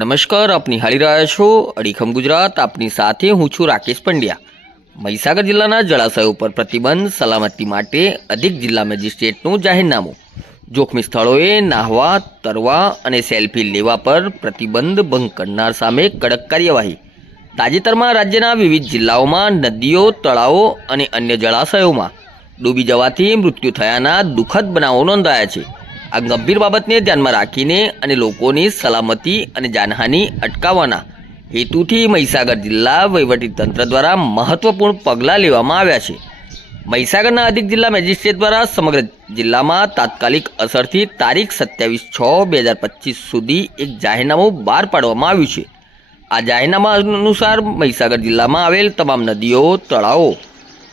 નમસ્કાર, આપ નિહાળી રહ્યા છો અડીખમ ગુજરાત. આપની સાથે હું છું રાકેશ પંડ્યા. મહીસાગર જિલ્લાના જળાશયો પર પ્રતિબંધ સલામતી માટે અધિક જિલ્લા મેજિસ્ટ્રેટનું જાહેરનામું. જોખમી સ્થળોએ નાહવા, તરવા અને સેલ્ફી લેવા પર પ્રતિબંધ ભંગ કરનાર સામે કડક કાર્યવાહી. તાજેતરમાં રાજ્યના વિવિધ જિલ્લાઓમાં નદીઓ, તળાવો અને અન્ય જળાશયોમાં ડૂબી જવાથી મૃત્યુ થયાના દુઃખદ બનાવો નોંધાયા છે. આ ગંભીર બાબતને ધ્યાનમાં રાખીને અને લોકોની સલામતી અને જાનહાનિ અટકાવવાના હેતુથી મહીસાગર જિલ્લા વહીવટીતંત્ર દ્વારા મહત્વપૂર્ણ પગલાં લેવામાં આવ્યા છે. મહીસાગરના અધિક જિલ્લા મેજિસ્ટ્રેટ દ્વારા સમગ્ર જિલ્લામાં તાત્કાલિક અસરથી તારીખ સત્યાવીસ છ બે હજાર પચીસ સુધી એક જાહેરનામું બહાર પાડવામાં આવ્યું છે. આ જાહેરનામા અનુસાર મહીસાગર જિલ્લામાં આવેલ તમામ નદીઓ, તળાવો,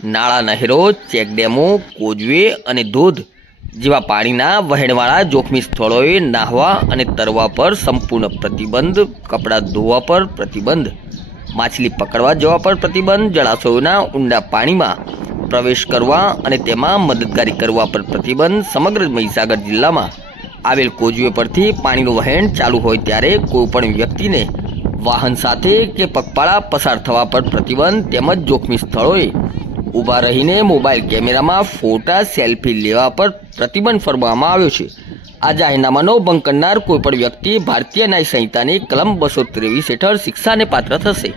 નાળા નહેરો, ચેકડેમો, કોજવે અને ધોધ જેવા પાણીના વહેણવાળા જોખમી સ્થળોએ નાહવા અને તરવા પર સંપૂર્ણ પ્રતિબંધ, કપડાં ધોવા પર પ્રતિબંધ, માછલી પકડવા જવા પર પ્રતિબંધ, જળાશયોના ઊંડા પાણીમાં પ્રવેશ કરવા અને તેમાં મદદગારી કરવા પર પ્રતિબંધ, સમગ્ર મહીસાગર જિલ્લામાં આવેલ કોજવે પરથી પાણીનું વહેણ ચાલુ હોય ત્યારે કોઈપણ વ્યક્તિને વાહન સાથે કે પગપાળા પસાર થવા પર પ્રતિબંધ તેમજ જોખમી સ્થળોએ ઊભા રહીને મોબાઈલ કેમેરામાં ફોટા સેલ્ફી લેવા પર પ્રતિબંધ ફરમાવવામાં આવ્યો છે. આ જાહેરનામાનો ભંગ કરનાર કોઈપણ વ્યક્તિ ભારતીય ન્યાય સંહિતાની કલમ બસો ત્રેવીસ હેઠળ શિક્ષાને પાત્ર થશે.